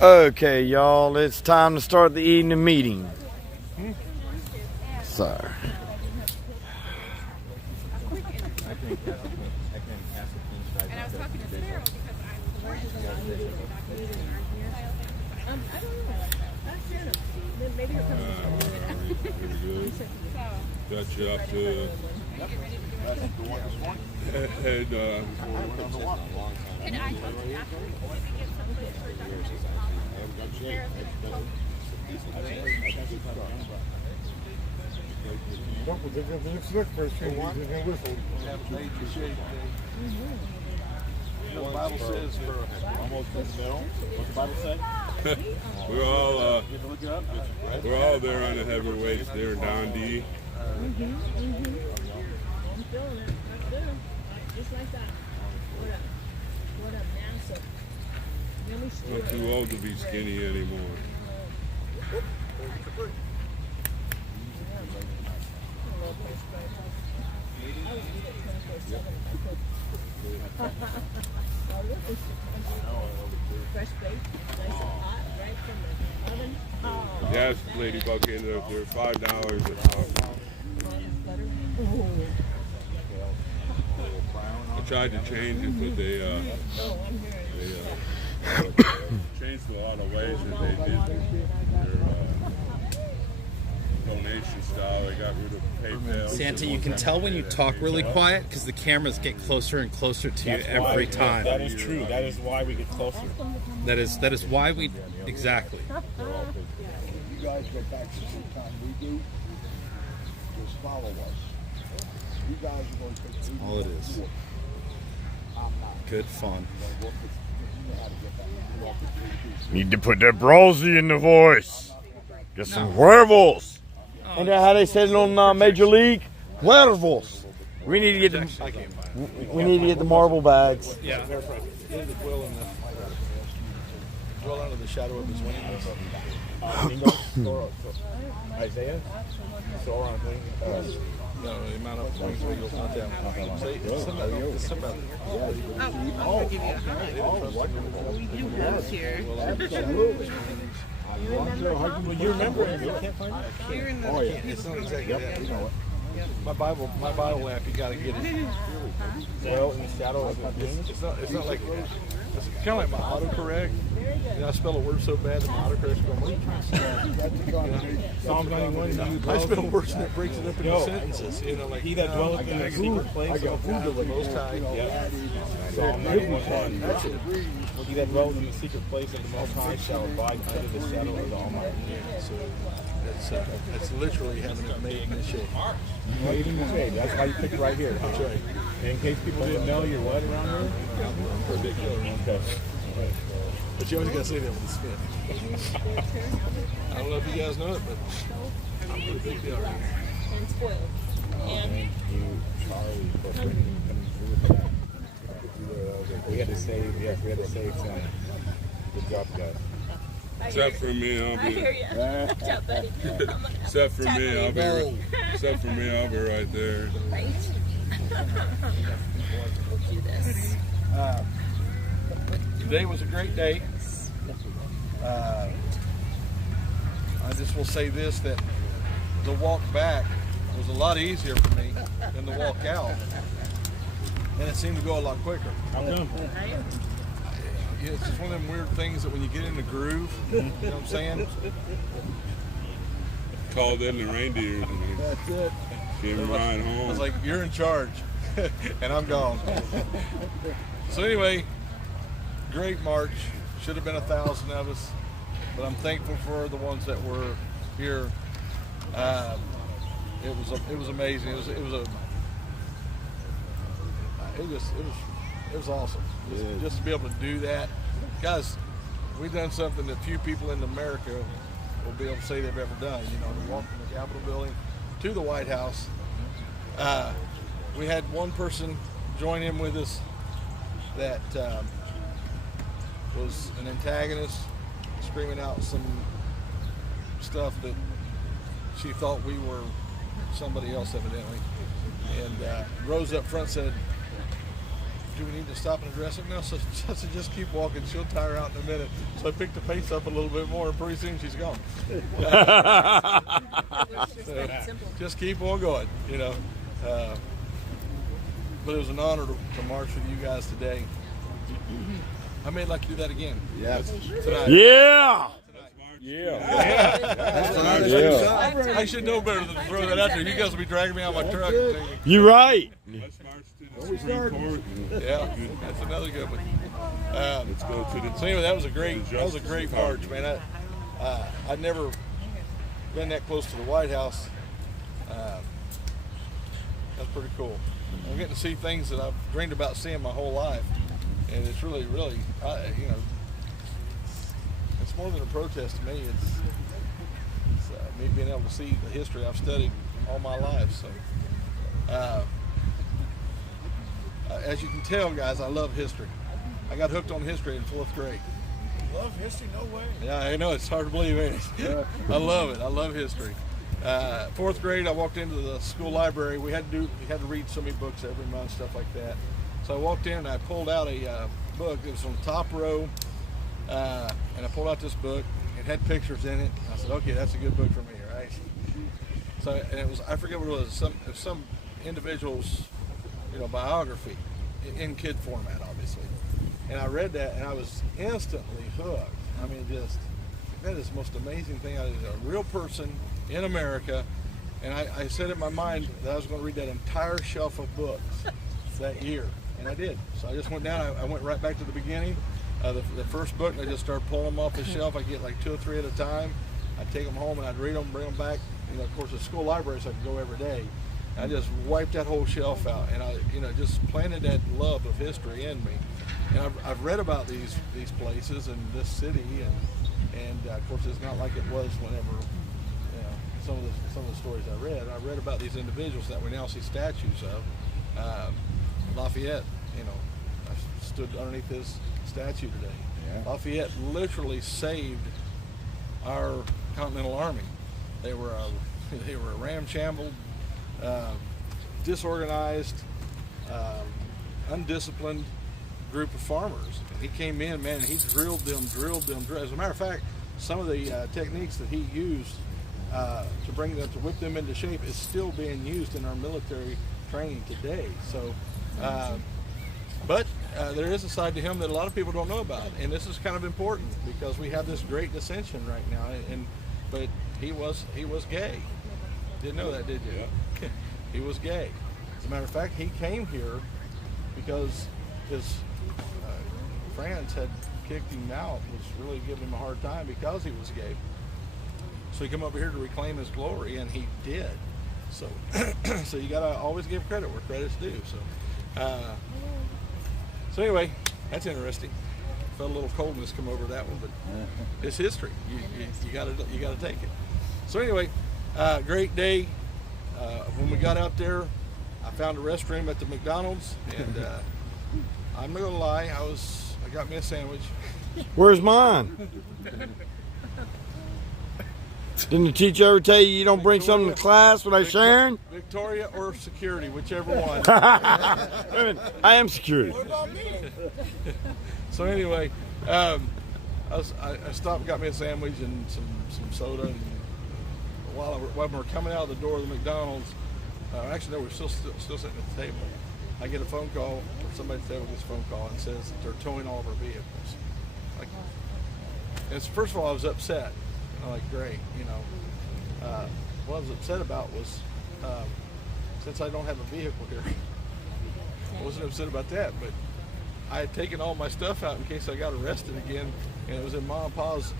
Okay, y'all, it's time to start the evening meeting. So. And I was talking to Sarah because I was I don't know. Ask Sarah. Maybe he'll come. Got you up to and Can I talk to you after? Maybe get some place for Sarah. The Bible says for almost in the middle. What's the Bible say? we're all there on the heavyweights there, Don D. I'm feeling it. That's good. Just like that. What a massive. Not too old to be skinny anymore. Fresh baked, nice and hot, right from the oven. Oh. Gas lady buck ended up there $5 a pop. I tried to change it, but they changed a lot of ways that they did their donation style. They got rid of PayPal. Santa, you can tell when you talk really quiet because the cameras get closer and closer to you every time. That is true. That is why we get closer. That is why we exactly. You guys go back to the time we do. Just follow us. You guys are going to take All it is. Good fun. Need to put that brawsy in the voice. Get some werewolves. And how they said it on Major League? Werewolves. We need to get the marble bags. Yeah. Dwell under the shadow of his wings. Isaiah? Soar on wings. No, the amount of wings we go not down. It's somebody. I'm going to give you a hug. We do have here. Well, you remember it. You can't find it. You're in the It's not exactly that. My Bible lamp, you got to get it. Well, in the shadow of the wings. It's not like, it's kind of like my autocorrect. You know, I spell a word so bad that my autocorrect's going, what are you trying to say? Psalm 91. I spell words and it breaks it up into sentences. You know, like he that dwelleth in the secret place of the Most High. Yeah. Psalm 91. That's it. He that dwells in the secret place of the Most High shall abide under the shadow of the Almighty. So that's literally having it made in the shade. Made in the shade. That's why you picked right here. That's right. And in case people didn't know, you're what around here? I'm for a big killer. Okay. But you always got to say that with a spin. I don't know if you guys know it, but I'm a pretty big deal right here. And spoiled. And Charlie, for coming through with that. We had to save some. Good job, guys. Except for me, I'll I be. hear you. Ciao, buddy. Except for me, I'll be right there. Right? We'll do this. Today was a great day. I just will say this, that the walk back was a lot easier for me than the walk out. And it seemed to go a lot quicker. It's just one of them weird things that when you get in the groove, you know what I'm saying? Called in the reindeers and That's it. came riding I home. was like, you're in charge, and I'm gone. So anyway, great march. Should have been 1,000 of us, but I'm thankful for the ones that were here. It was amazing. It was awesome. Just to be able to do that, guys. We've done something that few people in America will be able to say they've ever done. You know, to walk from the Capitol building to the White House. We had one person join in with us that was an antagonist, screaming out some stuff that she thought we were somebody else evidently, and rose up front and said, do we need to stop and address it? No, so I said, just keep walking. She'll tire out in a minute. So I picked the pace up a little bit more, and pretty soon she's gone. So, just keep on going, you know. But it was an honor to march with you guys today. I may like to do that again. Yes. Tonight. Yeah. Yeah. I should know better than to throw that out there. You guys will be dragging me out my truck. You right. Let's march to the Supreme Court. Yeah, that's another good one. Let's go to the. So anyway, that was a great march, man. I'd never been that close to the White House. That's pretty cool. I'm getting to see things that I've dreamed about seeing my whole life, and it's really, you know, it's more than a protest to me. It's me being able to see the history I've studied all my life. So, as you can tell, guys, I love history. I got hooked on history in 4th grade. Love history? No way. Yeah, I know, it's hard to believe, ain't it? I love it. I love history. 4th grade, I walked into the school library. We had to read so many books every month, stuff like that. So I walked in and I pulled out a book. It was on the top row, and I pulled out this book. It had pictures in it. I said, okay, that's a good book for me, right? So, and it was, I forget what it was, some individual's, you know, biography in kid format, obviously. And I read that and I was instantly hooked. I mean, just, that is the most amazing thing. I was a real person in America, and I said in my mind that I was going to read that entire shelf of books that year, and I did. So I just went down, I went right back to the beginning, the first book, and I just started pulling them off the shelf. I get like 2 or 3 at a time. I'd take them home and I'd read them, bring them back. You know, of course, the school library, so I could go every day. And I just wiped that whole shelf out, and I, you know, just planted that love of history in me. And I've read about these places and this city, and of course, it's not like it was whenever, you know, some of the stories I read. I read about these individuals that we now see statues of. Lafayette, you know, I stood underneath his statue today. Yeah. Lafayette literally saved our Continental Army. They were a ramshambled, disorganized, undisciplined group of farmers. And he came in, man, and he drilled them. As a matter of fact, some of the techniques that he used to bring them, to whip them into shape, is still being used in our military training today. So, but there is a side to him that a lot of people don't know about, and this is kind of important because we have this great dissension right now. But he was gay. Didn't know that, did you? Yeah. He was gay. As a matter of fact, he came here because his friends had kicked him out, was really giving him a hard time because he was gay. So he came over here to reclaim his glory, and he did. So, so you gotta always give credit where credit's due. So anyway, that's interesting. Felt a little coldness come over that one, but it's history. You gotta take it. So anyway, great day. When we got out there, I found a restroom at the McDonald's, and I'm not gonna lie, I got me a sandwich. Where's mine? Didn't the teacher ever tell you don't bring something to class without sharing? Victoria or security, whichever one. I am security. What about me? So anyway, I stopped, got me a sandwich and some soda, and while we were coming out of the door of the McDonald's, actually no, we're still sitting at the table. I get a phone call, or somebody at the table gets a phone call and says that they're towing all of our vehicles. Like, and first of all, I was upset. I'm like, great, you know. What I was upset about was, since I don't have a vehicle here, I wasn't upset about that, but I had taken all my stuff out in case I got arrested again, and it was in Mom and Pa's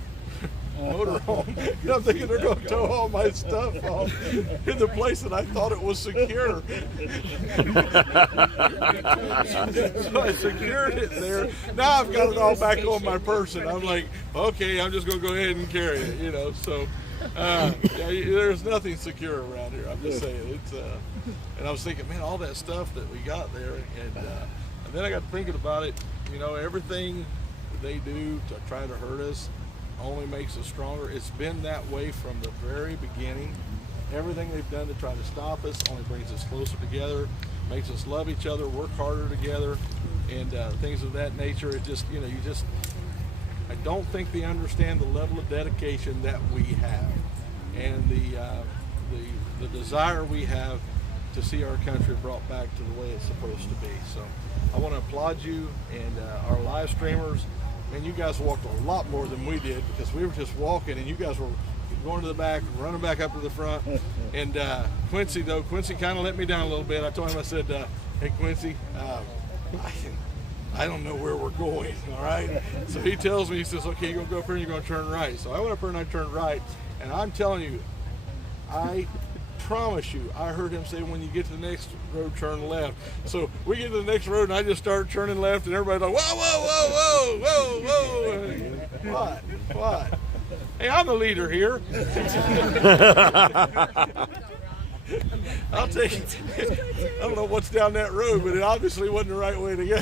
motorhome. And I'm thinking they're going to tow all my stuff off in the place that I thought it was secure. So I secured it there. Now I've got it all back on my person. I'm like, okay, I'm just going to go ahead and carry it, you know. So yeah, there's nothing secure around here. I'm just saying. It's and I was thinking, man, all that stuff that we got there, and then I got thinking about it. You know, everything they do to try to hurt us only makes us stronger. It's been that way from the very beginning. Everything they've done to try to stop us only brings us closer together, makes us love each other, work harder together. and things of that nature. It just, you know, I don't think they understand the level of dedication that we have, and the desire we have to see our country brought back to the way it's supposed to be. So I want to applaud you and our live streamers. Man, you guys walked a lot more than we did, because we were just walking and you guys were going to the back, running back up to the front. And Quincy kind of let me down a little bit. I told him, I said, hey Quincy, I don't know where we're going, all right? So he tells me, he says, okay, you're going to go up here and you're going to turn right. So I went up here and I turned right, and I'm telling you, I promise you, I heard him say, when you get to the next road, turn left. So we get to the next road and I just started turning left, and everybody's like, whoa, whoa, whoa, whoa, whoa. What? Hey, I'm the leader here. I'll take it. I don't know what's down that road, but it obviously wasn't the right way to go.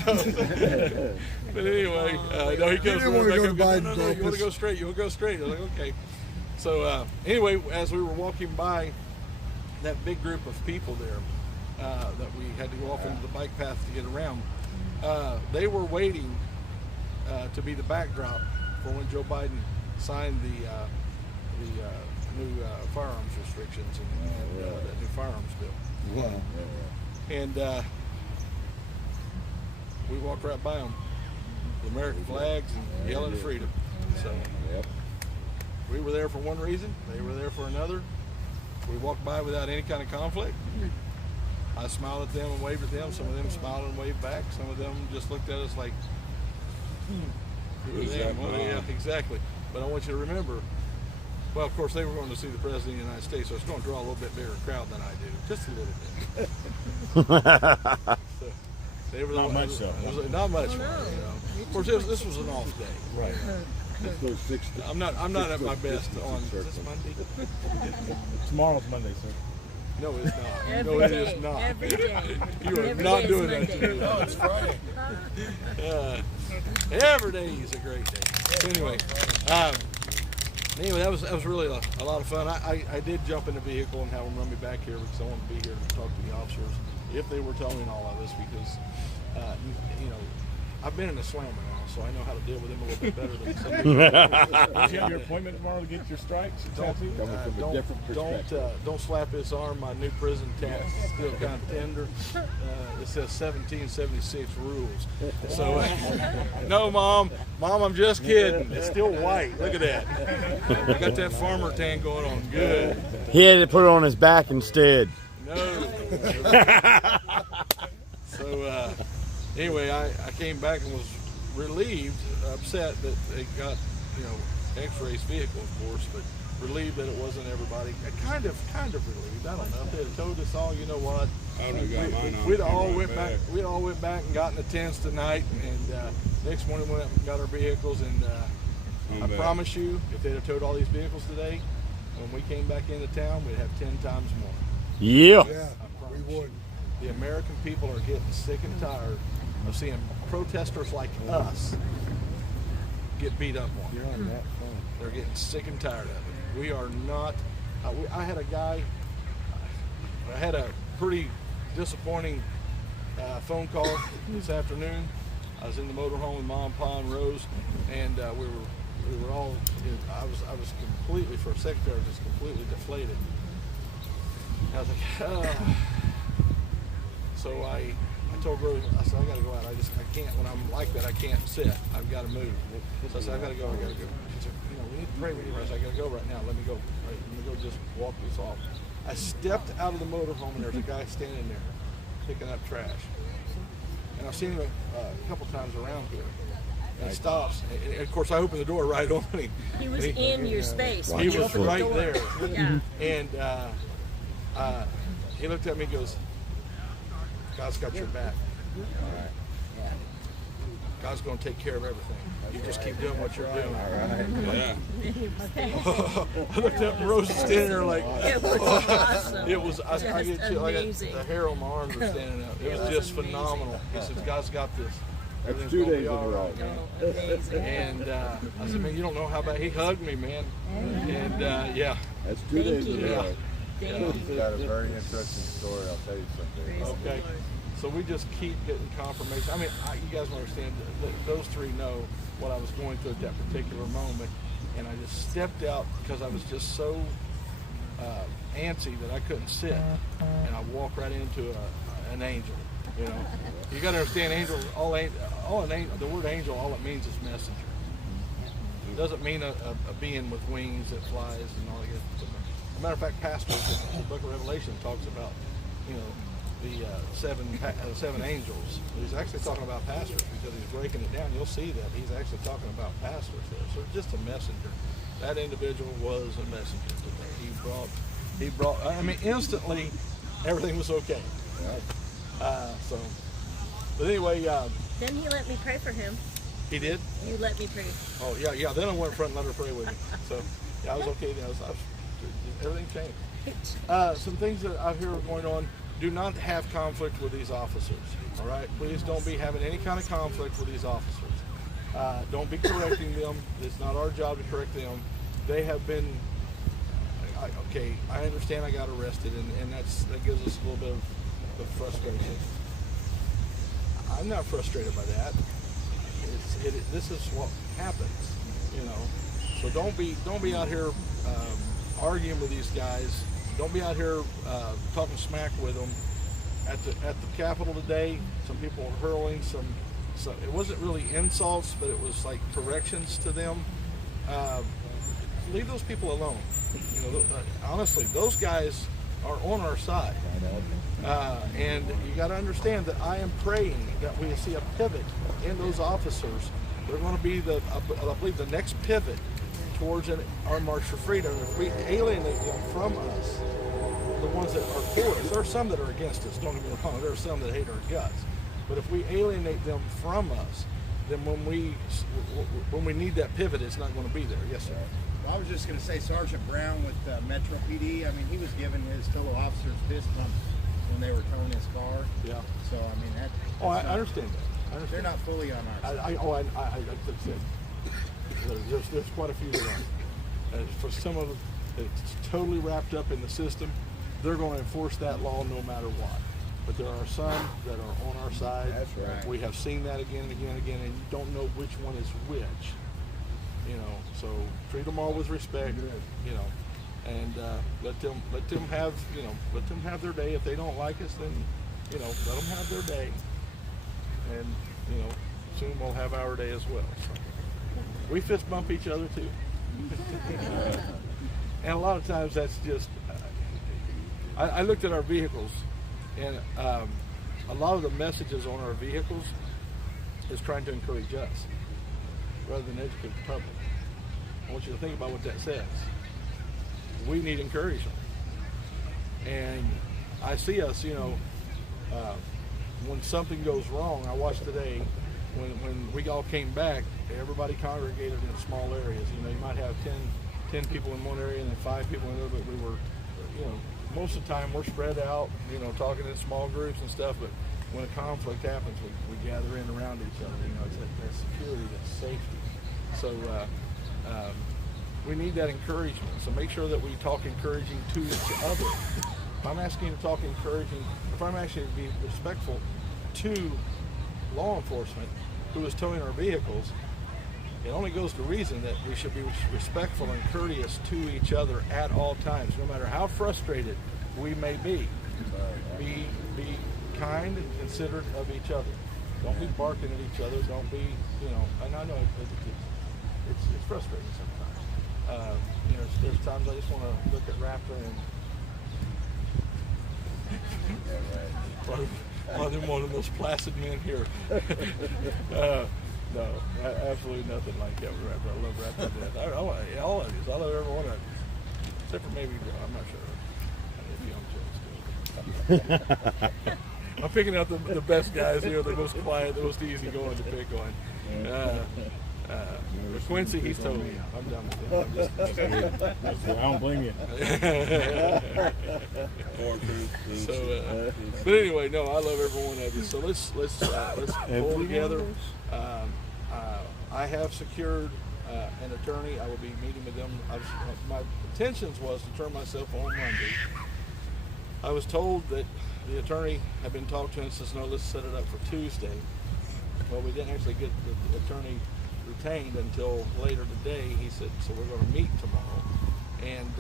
But anyway, no, he comes right back up. No, you want to go straight. You want to go straight. I was like, okay. So anyway, as we were walking by that big group of people there that we had to go off into the bike path to get around, they were waiting to be the backdrop for when Joe Biden signed the new firearms restrictions and that new firearms bill. Wow. And we walked right by them, the American flags and yelling freedom. So we were there for one reason, they were there for another. We walked by without any kind of conflict. I smiled at them and waved at them. Some of them smiled and waved back. Some of them just looked at us like, who are them? Well, yeah, exactly. But I want you to remember, well, of course, they were going to see the President of the United States, so it's going to draw a little bit bigger crowd than I do. Just a little bit. So, they were Not much, though. Not much. You know. Of course, this was an off day. Right. Let's go 60. I'm not at my best on, is this Monday? Tomorrow's Monday, sir. No, it's not. No, it is not. Every day. You are Every not day is doing that Monday. to me. No, it's Friday. Every day is a great day. So anyway, that was really a lot of fun. I did jump in the vehicle and have them run me back here because I want to be here to talk to the officers if they were telling all of us, because you know, I've been in a slammer now, so I know how to deal with them a little bit better than some people. You have your appointment tomorrow to get your strikes and tattoos? Coming from a different perspective. Don't slap his arm. My new prison tat is still kind of tender. It says 1776 rules. So, no, Mom, I'm just kidding. It's still white. Look at that. I got that farmer tan going on. Good. He had to put it on his back instead. No. So, anyway, I came back and was relieved, upset that they got, you know, X-Ray's vehicle, of course, but relieved that it wasn't everybody. Kind of relieved. I don't know. If they had told us all, you know what? I would have got mine on. We'd all went back and got in the tents tonight, and next morning went up and got our vehicles, and I promise you, if they'd have towed all these vehicles today, when we came back into town, we'd have 10 times more. Yeah. Yeah, we would. The American people are getting sick and tired of seeing protesters like us get beat up on. You're on that phone. They're getting sick and tired of it. We are not. I had a guy. I had a pretty disappointing phone call this afternoon. I was in the motorhome with Mom, Pa, and Rose, and we were all. I was completely, for a second there, just completely deflated. I was like, oh. So I told Rose, I said, I gotta go out. I can't, when I'm like that, I can't sit. I've got to move. So I said, I gotta go. She said, you know, we need to pray with you. I said, I gotta go right now. Let me go. Right, let me go just walk this off. I stepped out of the motorhome, and there's a guy standing there picking up trash. And I've seen him a couple times around here. And he stops. And of course, I opened the door right on him. He was in your space. He was Open the right door. there. Yeah. And he looked at me and goes, God's got your back. God's going to take care of everything. You just keep doing what you're doing. Yeah. I looked up and Rose was standing there like, It was awesome. it was, I get Just you, I got amazing. the hair on my arms were standing up. It was just phenomenal. He said, God's got this. That's Everything's 2 gonna be days in a all row. right. Amazing. And I said, man, you don't know how bad. He hugged me, man. And yeah. That's 2 days in a you. row. Thank you. Got a very interesting story. I'll tell you something. Okay. So we just keep getting confirmation. I mean, you guys understand, those three know what I was going through at that particular moment. And I just stepped out because I was just so antsy that I couldn't sit. And I walked right into an angel, you know. You got to understand, angel, the word angel, all it means is messenger. It doesn't mean a being with wings that flies and all that. As a matter of fact, pastors in the book of Revelation talks about, you know, the seven angels. He's actually talking about pastors because he's breaking it down. You'll see that he's actually talking about pastors there. So just a messenger. That individual was a messenger today. He brought. I mean, instantly, everything was okay. But anyway, Then he let me pray for him. he did. You let me pray. Oh yeah. Then I went in front and let her pray with me. So yeah, I was okay. Everything changed. Some things that I hear are going on. Do not have conflict with these officers. All right, please don't be having any kind of conflict with these officers. Don't be correcting them. It's not our job to correct them. They have been. I understand I got arrested, and that gives us a little bit of frustration. I'm not frustrated by that. This is what happens, you know. So don't be out here arguing with these guys. Don't be out here talking smack with them. At the Capitol today, some people were hurling some. It wasn't really insults, but it was like corrections to them. Leave those people alone. You know, honestly, those guys are on our side. And you got to understand that I am praying that we see a pivot in those officers. They're going to be I believe the next pivot towards our march for freedom. If we alienate them from us, the ones that are for us, there are some that are against us, don't get me wrong, there are some that hate our guts. But if we alienate them from us, then when we need that pivot, it's not going to be there. Yes, sir. I was just going to say, Sergeant Brown with Metro PD, I mean, he was giving his fellow officers fist bumps when they were towing his car. Yeah. So, I mean, I understand that. They're not fully on our side. There's quite a few that are. For some of them, it's totally wrapped up in the system. They're going to enforce that law no matter what. But there are some that are on our side. That's right. We have seen that again and again and again, and you don't know which one is which. You know, so treat them all with respect. You know, and let them have their day. If they don't like us, then let them have their day. And soon we'll have our day as well. So, we fist bump each other too. And a lot of times that's just. I looked at our vehicles, and a lot of the messages on our vehicles is trying to encourage us rather than educate the public. I want you to think about what that says. We need encouragement. And I see us, when something goes wrong. I watched today when we all came back, everybody congregated in small areas. You might have 10 people in one area and then 5 people in another, but we were, most of the time we're spread out, talking in small groups and stuff, but when a conflict happens, we gather in around each other. It's that security, that safety. So we need that encouragement. So make sure that we talk encouraging to each other. If I'm asking you to talk encouraging, if I'm asking you to be respectful to law enforcement who is towing our vehicles, it only goes to reason that we should be respectful and courteous to each other at all times, no matter how frustrated we may be. Be kind and considerate of each other. Don't be barking at each other. Don't be, and I know it's frustrating sometimes. There's times I just want to look at Raptor and one of the most placid men here. No, absolutely nothing like that with Raptor. I love Raptor. All of these. I love every one of them. Except for maybe, I'm not sure. I'm picking out the best guys here, the most quiet, the most easygoing to pick on. But Quincy, he's totally out. I'm done with him. I don't blame you. But anyway, no, I love every one of you. So let's pull together. I have secured an attorney. I will be meeting with them. My intentions was to turn myself on Monday I was told that the attorney had been talked to and says, no, let's set it up for Tuesday. Well, we didn't actually get the attorney retained until later today. He said, so we're going to meet tomorrow, and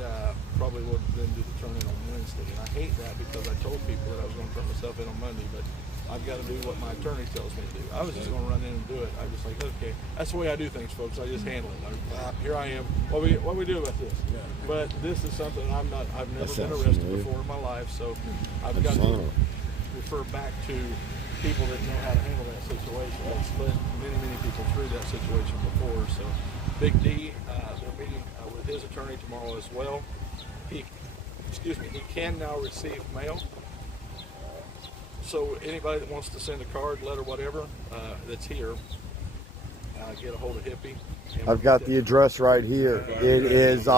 probably will then do the turn-in on Wednesday. And I hate that because I told people that I was going to turn myself in on Monday, but I've got to do what my attorney tells me to do. I was just going to run in and do it. I was like, okay, that's the way I do things, folks. I just handle it. Here I am. What we do about this? But this is something I've never been arrested before in my life, so I've got to refer back to people that know how to handle that situation. That's led many people through that situation before. So Big D, they're meeting with his attorney tomorrow as well. He can now receive mail. So anybody that wants to send a card, letter, whatever, that's here, get a hold of Hippie. I've got the address right here. It is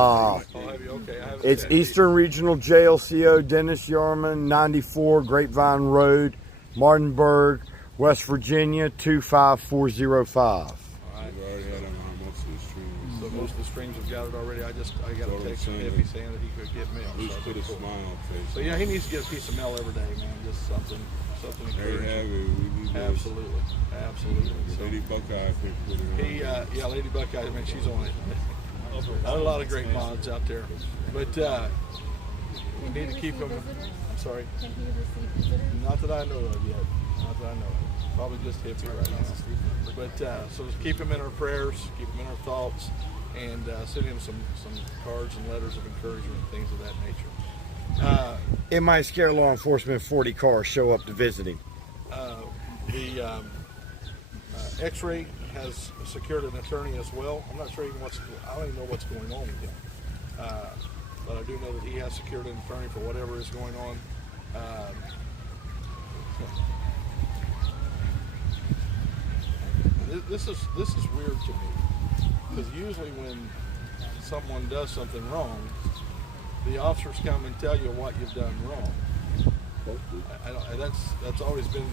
it's Eastern Regional JLCO, Dennis Yarman, 94 Grapevine Road, Martinburg, West Virginia 25405. So most of the streams have got it already. I got a text from Hippie saying that he could get mail. Just put a smile face. So yeah, he needs to get a piece of mail every day, man. Just something encouraging. Absolutely. So, Lady Buckeye put it on. Lady Buckeye, man, she's on it. Not a lot of great mods out there, but we need to keep him. I'm sorry. Can he receive visitors? Not that I know of yet. Not that I know of. Probably just Hippie right now. But so just keep him in our prayers, keep him in our thoughts, and send him some cards and letters of encouragement and things of that nature. It might scare law enforcement if 40 cars show up to visit him. The X-Ray has secured an attorney as well. I'm not sure even I don't even know what's going on with him. But I do know that he has secured an attorney for whatever is going on. This is weird to me, because usually when someone does something wrong, the officers come and tell you what you've done wrong. That's always been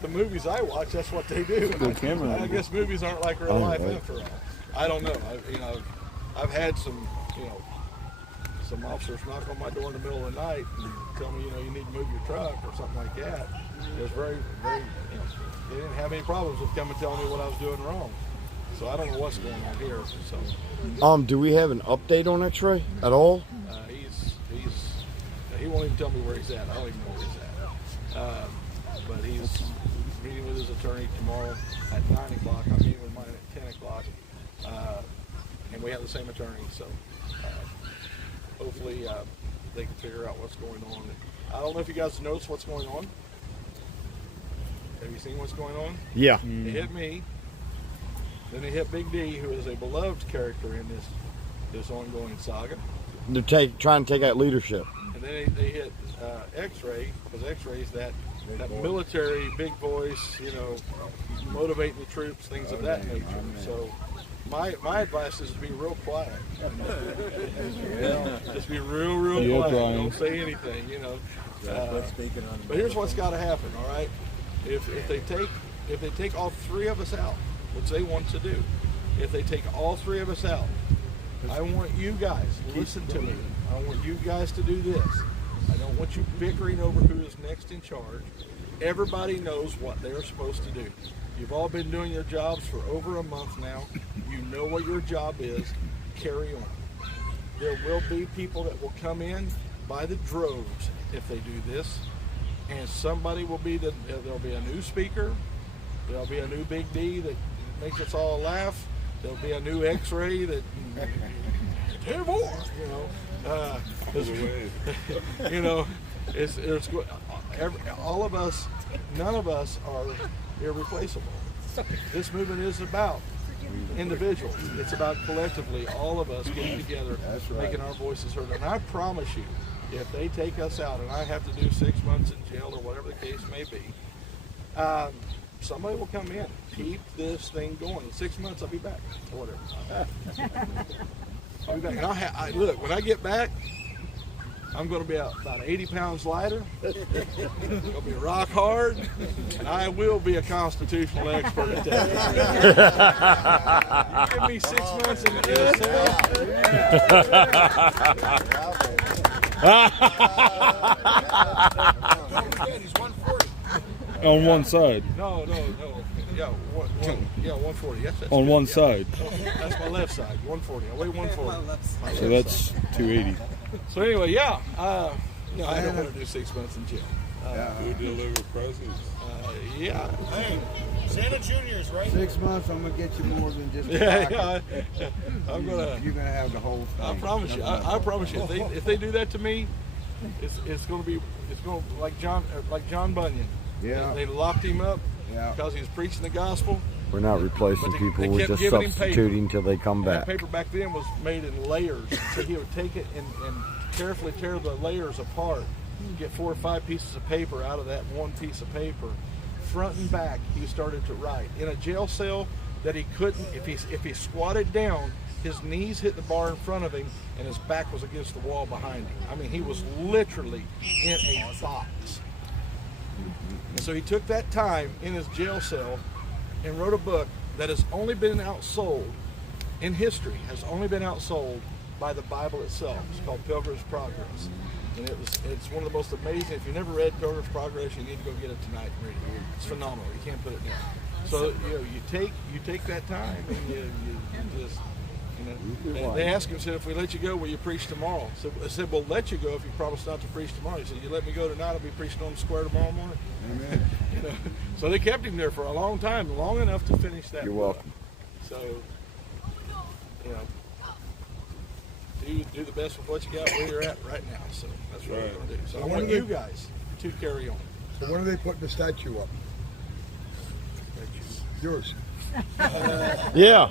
the movies I watch. That's what they do. I guess movies aren't like real life after all. I don't know. I've had some officers knock on my door in the middle of the night and tell me, you need to move your truck or something like that. It was very, they didn't have any problems with coming and telling me what I was doing wrong. So I don't know what's going on here. So, do we have an update on X-Ray at all? He won't even tell me where he's at. I don't even know where he's at. But he's meeting with his attorney tomorrow at 9 o'clock. I'm meeting with mine at 10 o'clock. And we have the same attorney, so hopefully they can figure out what's going on. I don't know if you guys noticed what's going on. Have you seen what's going on? Yeah. They hit me. Then they hit Big D, who is a beloved character in this ongoing saga. They're trying to take out leadership. And then they hit X-Ray, because X-Ray's that military, big voice, motivating the troops, things of that nature. So my advice is to be real quiet. Just be real quiet. Don't say anything, But here's what's got to happen, all right? If they take all three of us out, which they want to do, if they take all three of us out, I want you guys, listen to me. I want you guys to do this. I don't want you bickering over who is next in charge. Everybody knows what they're supposed to do. You've all been doing your jobs for over a month now. You know what your job is. Carry on. There will be people that will come in by the droves if they do this. And somebody will be there'll be a new speaker. There'll be a new Big D that makes us all laugh. There'll be a new X-Ray that 10 more, all of us, none of us are irreplaceable. This movement is about individuals. It's about collectively, all of us getting together, making our voices heard. And I promise you, if they take us out and I have to do 6 months in jail or whatever the case may be, somebody will come in, keep this thing going. In 6 months, I'll be back, or whatever. I'll be back. And look, when I get back, I'm going to be about 80 pounds lighter. I'm going to be rock hard, and I will be a constitutional expert at that. Give me 6 months in the cell. He's 140. On one side. No. Yeah, 140. Yes, that's On good. one Yeah. side. That's my left side. 140. I weigh 140. So that's 280. So anyway, yeah. No, I don't want to do 6 months in jail. Who deliver presents? Yeah. Hey, Santa Junior's right. 6 months, I'm gonna get you more than just. Yeah. I'm gonna. You're gonna have the whole thing. I promise you. I promise you. If they do that to me, it's gonna be like John Bunyan. Yeah. They locked him up Yeah. because he was preaching the gospel. We're not replacing But people. they We're kept just giving him substituting till they come That back. paper back then was made in layers, so he would take it and carefully tear the layers apart, get 4 or 5 pieces of paper out of that one piece of paper, front and back. He started to write in a jail cell that he couldn't. If he squatted down, his knees hit the bar in front of him, and his back was against the wall behind him. I mean, he was literally in a box. And so he took that time in his jail cell and wrote a book that has only been outsold in history, has only been outsold by the Bible itself. It's called Pilgrim's Progress. And it's one of the most amazing. If you've never read Pilgrim's Progress, you need to go get it tonight and read it. It's phenomenal. You can't put it down. So you take that time and you just they asked him, said, if we let you go, will you preach tomorrow? So I said, we'll let you go if you promise not to preach tomorrow. He said, you let me go tonight, I'll be preaching on the square tomorrow morning. Amen. So they kept him there for a long time, long enough to finish that. You're book. welcome. So, do the best with what you got where you're at right now. So that's what we're going to do. So I When want do they- you guys to carry on. So when are they putting the statue up? Yours. Yeah.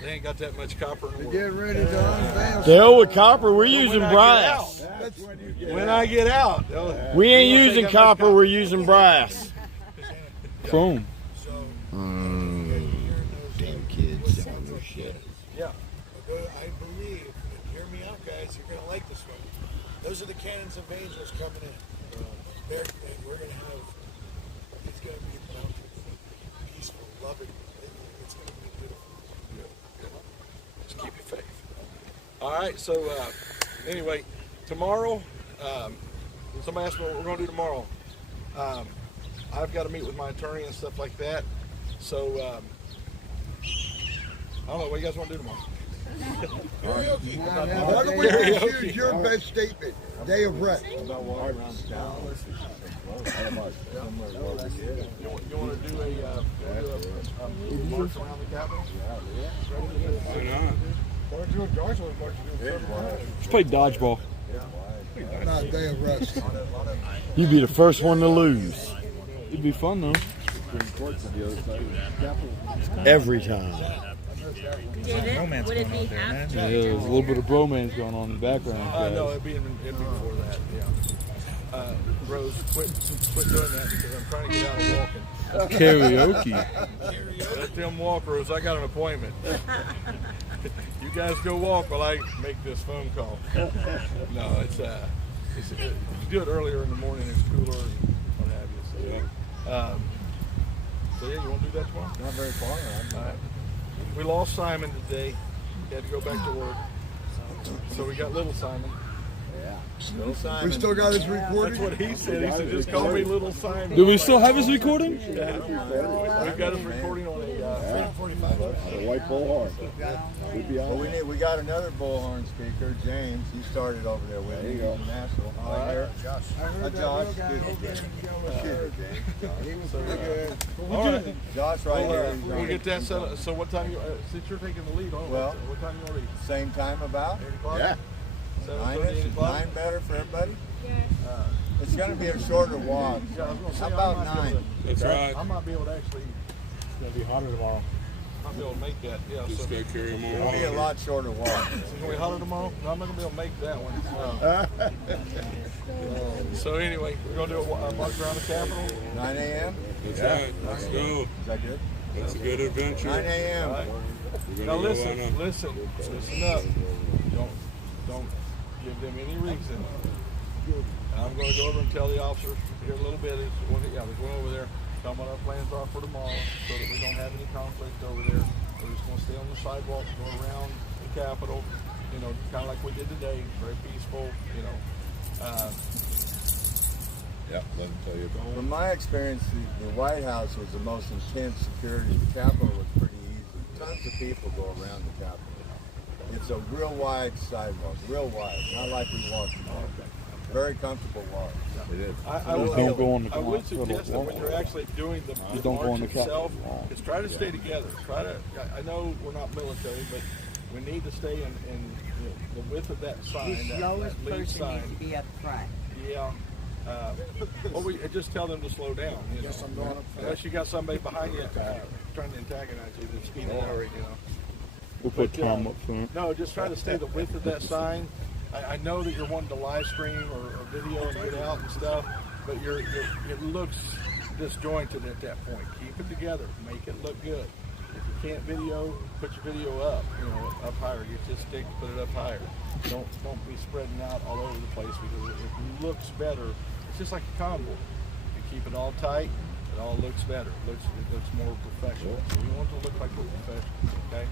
They ain't got that much copper in the world. Get ready to unveil. The hell with copper, we're using I get brass. That's when you get When I get out, We ain't They don't using take that much copper, we're using brass. Chrome. Damn kids. yeah. I believe, hear me out, guys, you're going to like this one. Those are the cannons of angels coming in. We're going to have, it's going to be bountiful, peaceful, loving. It's going to be beautiful. Just keep your faith. All right, so anyway, tomorrow, somebody asked me what we're going to do tomorrow. I've got to meet with my attorney and stuff like that. So, I don't know, what you guys want to do tomorrow? Why don't we just use your best statement? Day of rest. You want to do a march around the Capitol? Why not? Let's play dodgeball. Not day of rest. You'd be the first one to lose. It'd be fun though. Every time. Did it? Would it be after? Yeah, there's a little bit of bromance going on in the background. No, it'd be before that, yeah. Rose, quit doing that because I'm trying to get out of walking. Karaoke. Let them walk, Rose. I got an appointment. You guys go walk while I make this phone call. No, it's you do it earlier in the morning. It's cooler and what have you. So yeah, you want to do that tomorrow? Not very far. All right. We lost Simon today. He had to go back to work. So we got little Simon. Little Simon. We still got his recording. That's what he said. He said, just call me little Simon. Do we still have his recording? Yeah. We've got his recording on a Freedom 45. The white bullhorn. Well, we got another bullhorn speaker, James. He started over there with me in Nashville. Right here. Josh. Josh. All right. Josh right here. We'll get that set up. So what time since you're taking the lead, what time you want to leave? Same time about? 8 o'clock? Yeah. 7:30, 8 o'clock? 9 better for everybody? It's going to be a shorter walk. Yeah, I was gonna say, How about 9? That's right. I might be able to actually, It's gonna be hotter tomorrow. might be able to make that. Yeah, Just so gotta carry them It'll be a on. lot shorter walk. it's going to be hotter tomorrow? No, I'm not going to be able to make that one. So anyway, we're going to do a march around the Capitol. 9 a.m.? That's right. Let's go. Is that good? That's a good adventure. 9 a.m. We're Now gonna go listen on a- up. Don't give them any reason. And I'm going to go over and tell the officers here a little bit. We're going over there, tell them what our plans are for tomorrow, so that we don't have any conflict over there. We're just going to stay on the sidewalk, go around the Capitol, you know, kind of like we did today, very peaceful, you know. Yeah, let him tell you. From my experience, the White House was the most intense security. The Capitol was pretty easy. Tons of people go around the Capitol. It's a real wide sidewalk, real wide, not like we walked tomorrow. Very comfortable walk. It is. I Just don't go on the I would Capitol suggest that when wall. you're actually doing the Just don't go on march the itself, Capitol wall. is try to stay together. Try to. I know we're not military, but we need to stay in you know, the width of that sign, The that slowest lead person sign. needs to be up front. Yeah. Or we just tell them to slow down. You know? Yes, I'm going up front. Unless you got somebody behind you trying to antagonize you, that's speeding out. You know. We'll put But, Tom up front. No, just try to stay the width of that sign. I know that you're wanting to live stream or video and get out and stuff, but it looks disjointed at that point. Keep it together. Make it look good. If you can't video, put your video up, you know, up higher. Get your stick, put it up higher. Don't be spreading out all over the place because it looks better. It's just like a convoy. You keep it all tight, it all looks better. It looks more professional. So we want it to look like we're professional, okay?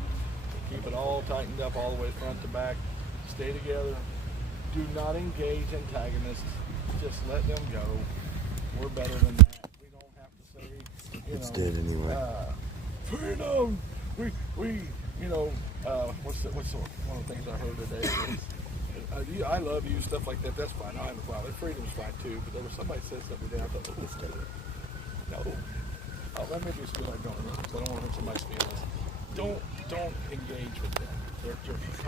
Keep it all tightened up all the way front to back. Stay together. Do not engage antagonists. Just let them go. We're better than that. We don't have to say, It's dead anyway. freedom. We you know, what's one of the things I heard today is, I love you, stuff like that. That's fine. I'm fine. Freedom's fine too. But there was somebody said something today. I thought, oh, this doesn't. No. Oh, that maybe it's good I don't know, because I don't want to hurt somebody's feelings. Don't engage with them. They're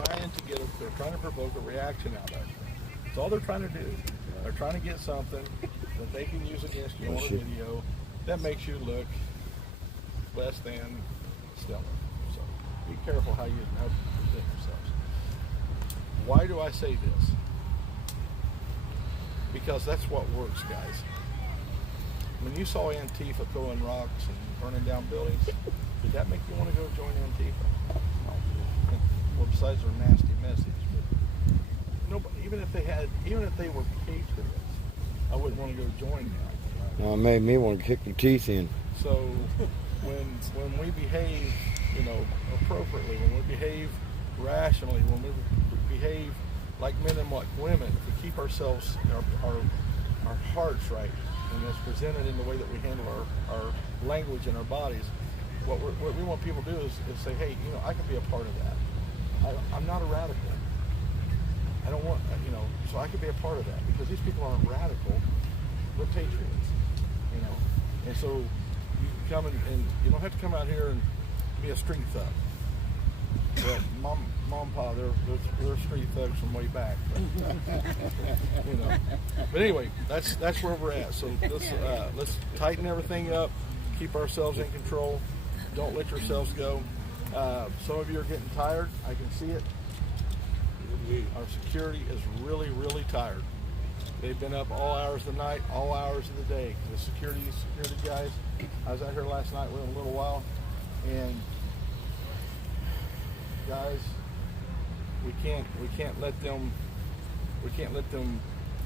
trying to they're trying to provoke a reaction out of it. That's all they're trying to do. They're trying to get something that they can use against you on a video that makes you look less than stellar. So be careful how you present yourselves. Why do I say this? Because that's what works, guys. When you saw Antifa throwing rocks and burning down buildings, did that make you want to go join Antifa? No. Well, besides their nasty message, but nobody, even if they were patriots, I wouldn't want to go join them. It made me want to kick their teeth in. So when we behave, you know, appropriately, when we behave rationally, when we behave like men and like women, if we keep ourselves, our hearts right, and it's presented in the way that we handle our language and our bodies, what we want people to do is say, hey, you know, I can be a part of that. I'm not a radical. I don't want, you know, so I could be a part of that because these people aren't radical, they're patriots, you know. And so you come and you don't have to come out here and be a street thug. Well, mom and pa, they're street thugs from way back. But, you know. But anyway, that's where we're at. So let's tighten everything up, keep ourselves in control. Don't let yourselves go. Some of you are getting tired. I can see it. Our security is really, really tired. They've been up all hours of the night, all hours of the day. The security guys. I was out here last night with them a little while, and guys, we can't let them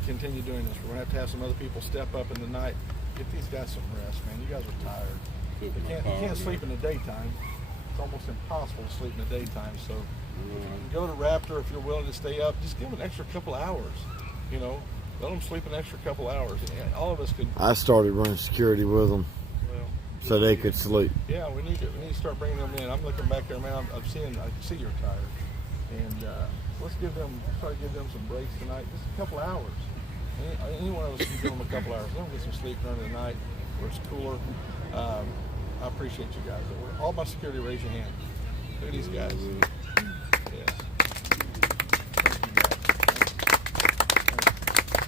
continue doing this. We're gonna have to have some other people step up in the night. Get these guys some rest, man. You guys are tired. You can't sleep in the daytime. It's almost impossible to sleep in the daytime. So go to Raptor if you're willing to stay up. Just give them an extra couple hours. You know, let them sleep an extra couple hours. And all of us could. I started running security with them so they could sleep. Yeah, we need to start bringing them in. I'm looking back there, man. I can see you're tired, and let's try to give them some breaks tonight. Just a couple hours. Any one of us can give them a couple hours. Let them get some sleep during the night where it's cooler. I appreciate you guys. All my security, raise your hand. Look at these guys. Yes. Thank you guys.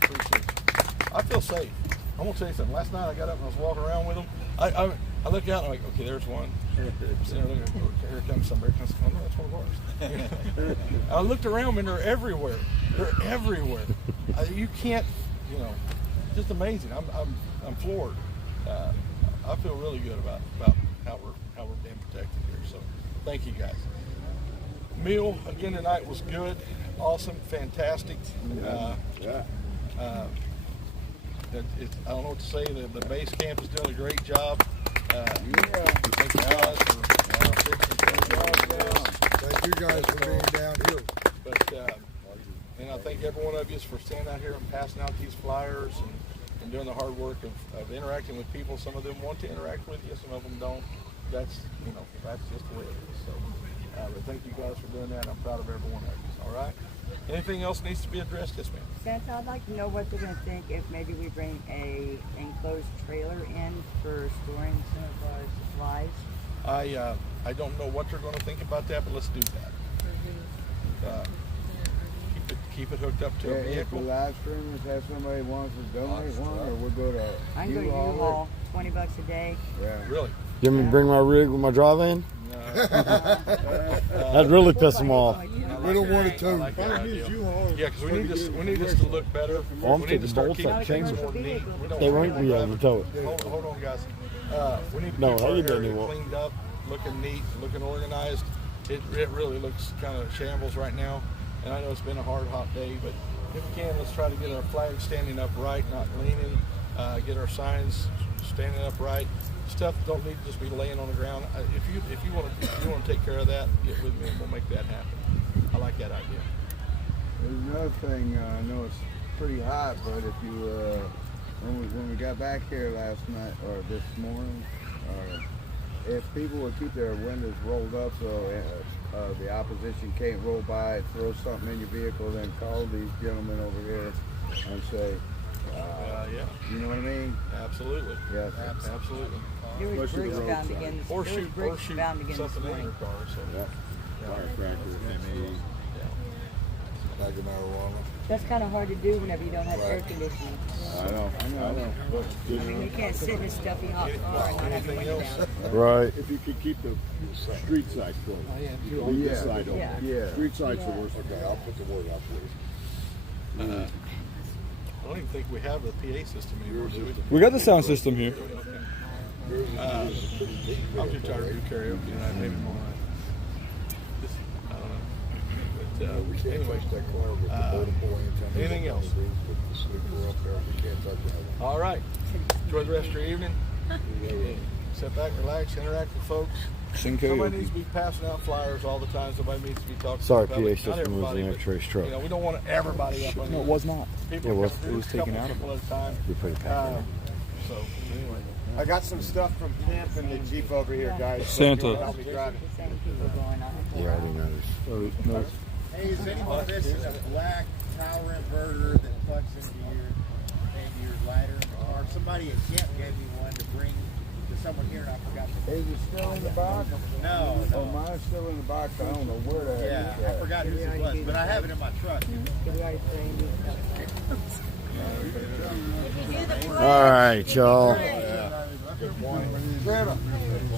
Appreciate you. I feel safe. I'm gonna tell you something. Last night I got up and I was walking around with them. I look out and I'm like, okay, there's one. Here comes somebody. Oh, no, that's one of ours. I looked around and they're everywhere. They're everywhere. You can't, you know, just amazing. I'm floored. I feel really good about how we're being protected here. So, thank you guys. Meal again tonight was good, awesome, fantastic. I don't know what to say. The base camp is doing a great job. Thank you guys for fixing things. Thank you guys for being down here. But and I thank every one of you for standing out here and passing out these flyers and doing the hard work of interacting with people. Some of them want to interact with you, some of them don't. That's just the way it is. So, but thank you guys for doing that. I'm proud of every one of you. All right. Anything else needs to be addressed? Yes, ma'am. Santa, I'd like to know what they're going to think if maybe we bring a enclosed trailer in for storing some of our supplies. I don't know what they're going to think about that, but let's do that. Keep it hooked up to a If the vehicle. live streamers have somebody wants to donate one, or we'll go to I can go to U-Haul, $20 a day. Yeah. Really? You want me to bring my rig with my drive-in? That'd really piss them off. We don't want it to. I like that idea. Yeah, because we need this to look better. Well, I'm We need taking to start bolts keeping out, things chains. more neat. We don't They want won't be able to tow it. Hold on, guys. We need to No, keep I our get that area new one. cleaned up, looking neat, looking organized. It really looks kind of shambles right now, and I know it's been a hard, hot day, but if we can, let's try to get our flag standing upright, not leaning. Get our signs standing upright. Stuff don't need to just be laying on the ground. If you want to take care of that, get with me and we'll make that happen. I like that idea. There's another thing. I know it's pretty hot, but if you when we got back here last night or this morning, if people would keep their windows rolled up so the opposition can't roll by and throw something in your vehicle, then call these gentlemen over here and say, Yeah, you know what I mean? absolutely. Yes. Absolutely. There was bricks found again. Or There was shoot bricks found again this something in morning. your car. So. Firecrackers, Bag of marijuana. That's kind of hard to do whenever you don't have air conditioning. I know. I mean, you can't sit in a stuffy hot car and not have your window down. Right. If you could keep the street side closed. Yeah. This side open. Yeah. Street side's the worst. Okay, I'll put the word out for you. I don't even think we have the PA system anymore, do we? We got the sound system here. I'm too tired to do karaoke tonight. Maybe more. I don't know. But We can't anyway, touch that car with the multiple antennas. anything else? With the sleeper up there, we can't touch that. All right. Enjoy the rest of your evening. Sit back, relax, interact with folks. Sing Somebody karaoke. needs to be passing out flyers all the time. Somebody needs to be talking. Sorry, to the public. PA Not system was everybody, in but, X-Ray's truck. You know, we don't want everybody up on No, it was not. People It was. come through, It was taken couple out of people at a time. We put it back in. So anyway. I got some stuff from camp in the Jeep over here, guys. Santa. So if you wanna help me drive it. The same people going on. Yeah, I didn't notice. Hey, is anyone missing a black power inverter that plugs into your ladder? Or somebody at camp gave me one to bring to someone here, and I forgot to. Is it still in the box? No, Oh, mine's still in the box. I don't know where the yeah, heck it's I at. forgot whose it was, but I have it in my truck. Did we already frame these? All right, y'all.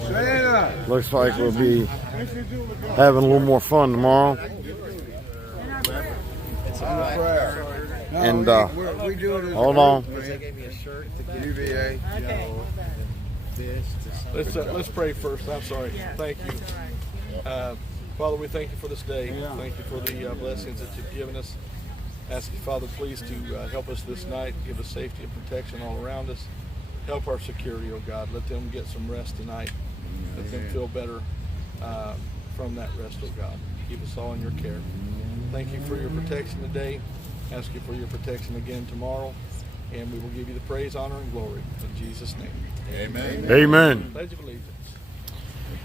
Santa! Looks like we'll be having a little more fun tomorrow. And We do it as hold on. UVA. Let's pray first. I'm sorry. Thank you. Father, we thank you for this day. Thank you for the blessings that you've given us. Ask you, Father, please to help us this night. Give us safety and protection all around us. Help our security, oh God. Let them get some rest tonight. Let them feel better from that rest, oh God. Keep us all in your care. Thank you for your protection today. Ask you for your protection again tomorrow. And we will give you the praise, honor, and glory. In Jesus' name. Amen. Amen. Pledge of allegiance.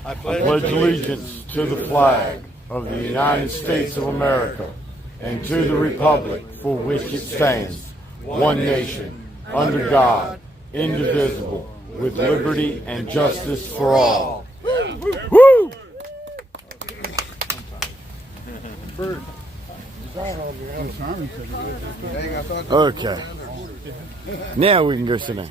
I Pledge allegiance to the flag of the United States of America and to the republic for which it stands, one nation, under God, indivisible, with liberty and justice for all. Woo! Okay. Now we can go sit down.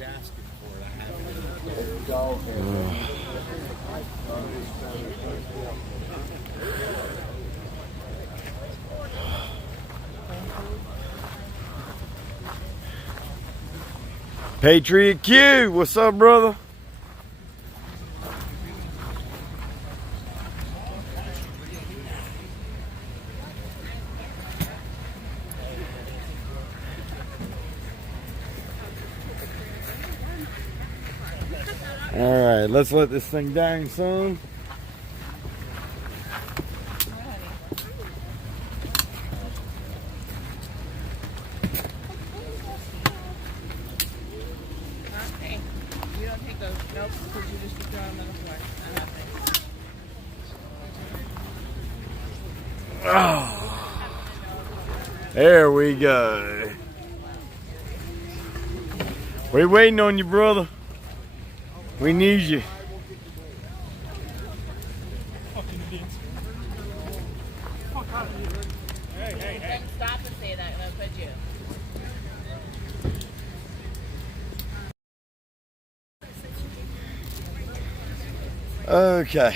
Patriot Q, what's up, brother? All right, let's let this thing down, son. Oh, there we go. We waiting on you, brother. We need you. Hey, stop and say that. I'll put you. Okay.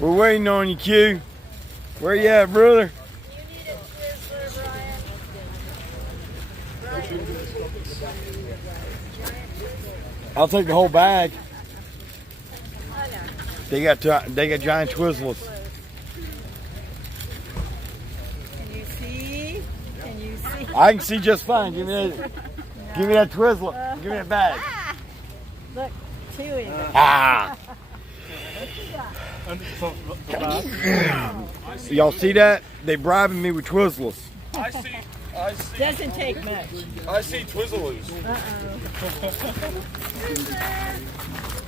We're waiting on you, Q. Where you at, brother? I'll take the whole bag. They got giant Twizzlers. Can you see? Can you see? I can see just fine. Give me that Twizzler. Give me that bag. Look, Chewy. Ah. Y'all see that? They bribing me with Twizzlers. I see. Doesn't take much. I see Twizzlers.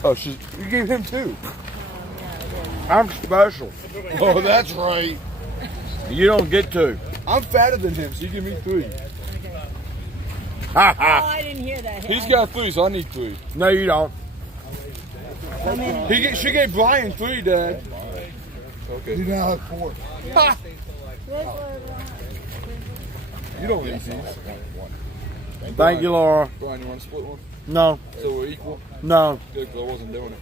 Oh, you gave him two. I'm special. Oh, that's right. You don't get two. I'm fatter than him, so you give me 3. Ha Oh, ha. I didn't hear that. He's got 3, so I need 3. No, you don't. How many? She gave Brian 3, Dad. Okay. You now have 4. You don't need these. Thank you, Laura. Brian, you want to split one? No. So we're equal? No. Good, because I wasn't doing it.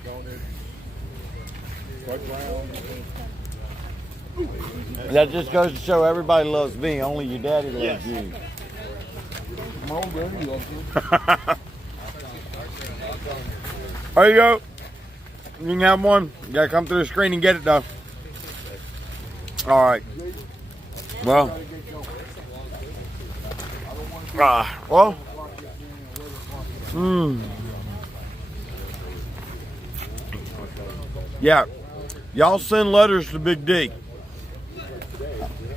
That just goes to show everybody loves me. Only your daddy loves you. My old daddy loves me. There you go. You can have one. You gotta come through the screen and get it though. All right. Well. Well. Yeah. Y'all send letters to Big D.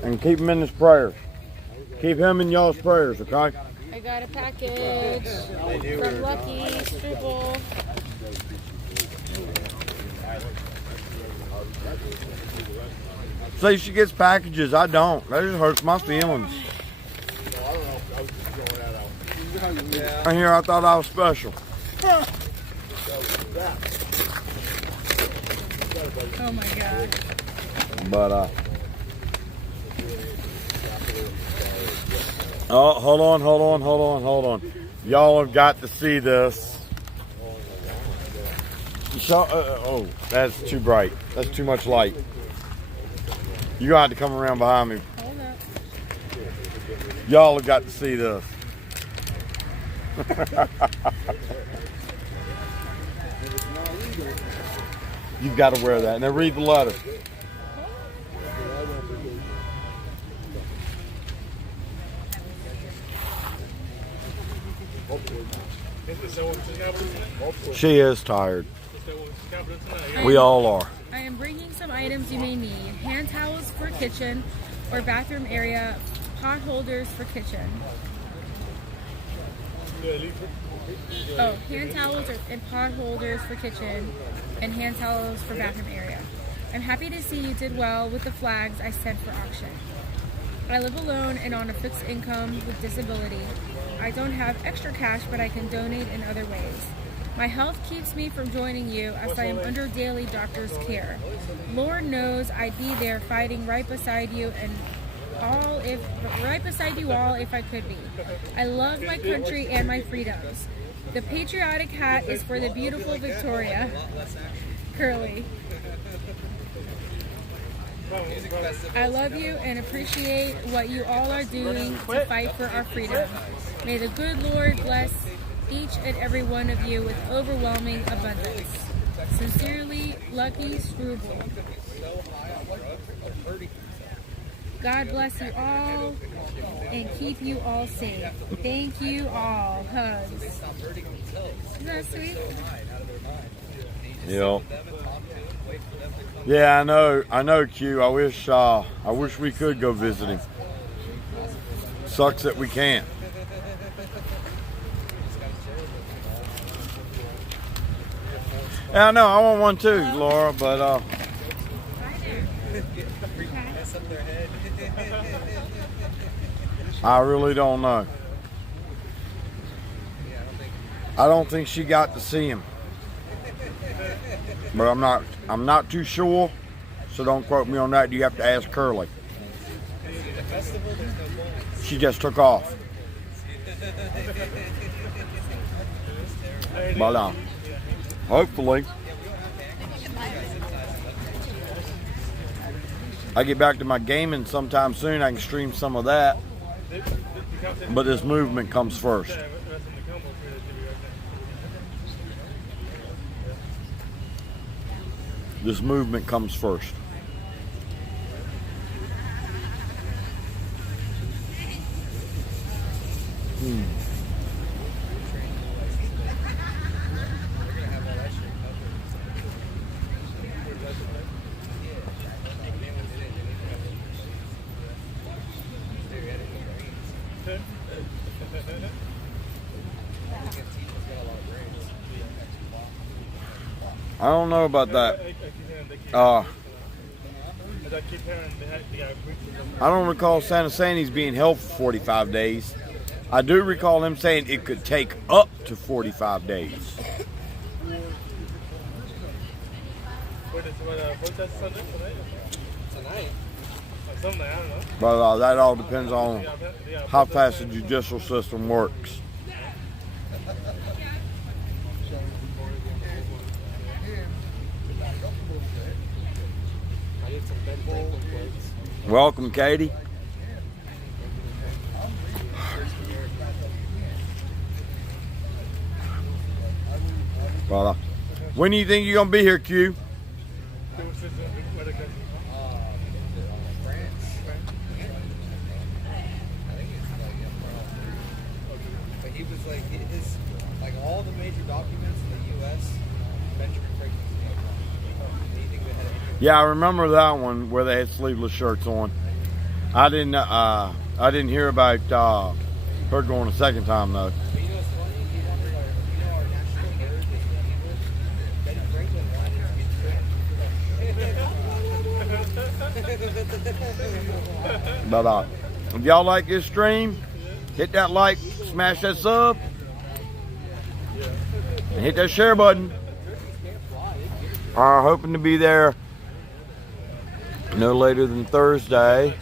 And keep him in his prayers. Keep him in y'all's prayers, okay? I got a package from Lucky Struble. See, she gets packages. I don't. That just hurts my feelings. And here I thought I was special. Oh my god. But oh, hold on. Y'all have got to see this. Oh, that's too bright. That's too much light. You're gonna have to come around behind me. Hold up. Y'all have got to see this. You've got to wear that. Now read the letter. She is tired. We all are. I am bringing some items you may need. Hand towels for kitchen or bathroom area, pot holders for kitchen. Oh, hand towels and pot holders for kitchen and hand towels for bathroom area. I'm happy to see you did well with the flags I sent for auction. I live alone and on a fixed income with disability. I don't have extra cash, but I can donate in other ways. My health keeps me from joining you as I am under daily doctor's care. Lord knows I'd be there fighting right beside you all if I could be. I love my country and my freedoms. The patriotic hat is for the beautiful Victoria. Curly. I love you and appreciate what you all are doing to fight for our freedom. May the good Lord bless each and every one of you with overwhelming abundance. Sincerely, Lucky Struble. God bless you all and keep you all safe. Thank you all. Hugs. Isn't that sweet? Yeah. Yeah, I know, Q. I wish we could go visit him. Sucks that we can't. Yeah, I know. I want one too, Laura, but I really don't know. I don't think she got to see him, but I'm not too sure. So don't quote me on that. You have to ask Curly. She just took off. But hopefully I get back to my gaming sometime soon. I can stream some of that. But this movement comes first. This movement comes first. I don't know about that. I don't recall Santa saying he's being held for 45 days. I do recall him saying it could take up to 45 days. But that all depends on how fast the judicial system works. Welcome, Katie. Well, when do you think you're gonna be here, Q? He was like his, like all the major documents in the U.S. Benjamin Franklin's name on. Anything that had anything. Yeah, I remember that one where they had sleeveless shirts on. I didn't hear about her going a second time though. But you know what's funny? You know our national bird is the eagle. Ben Franklin wanted to be But if y'all like this stream, hit that like, smash that sub, and hit that share button. Hoping to be there no later than Thursday.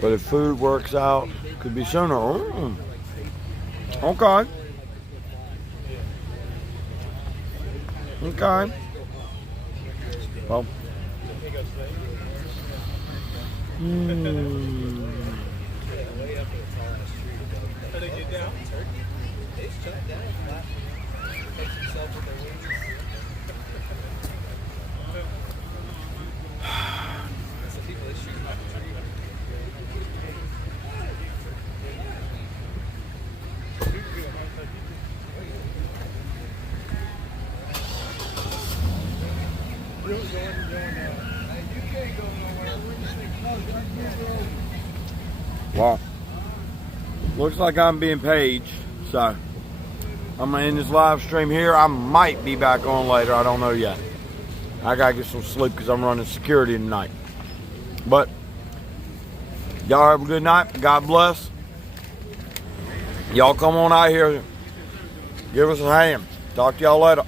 But if food works out, could be sooner. Ooh. Okay. Okay. Well. Well, looks like I'm being paged, so I'm gonna end this live stream here. I might be back on later, I don't know yet. I gotta get some sleep because I'm running security tonight. But y'all have a good night. God bless. Y'all come on out here. Give us a hand. Talk to y'all later.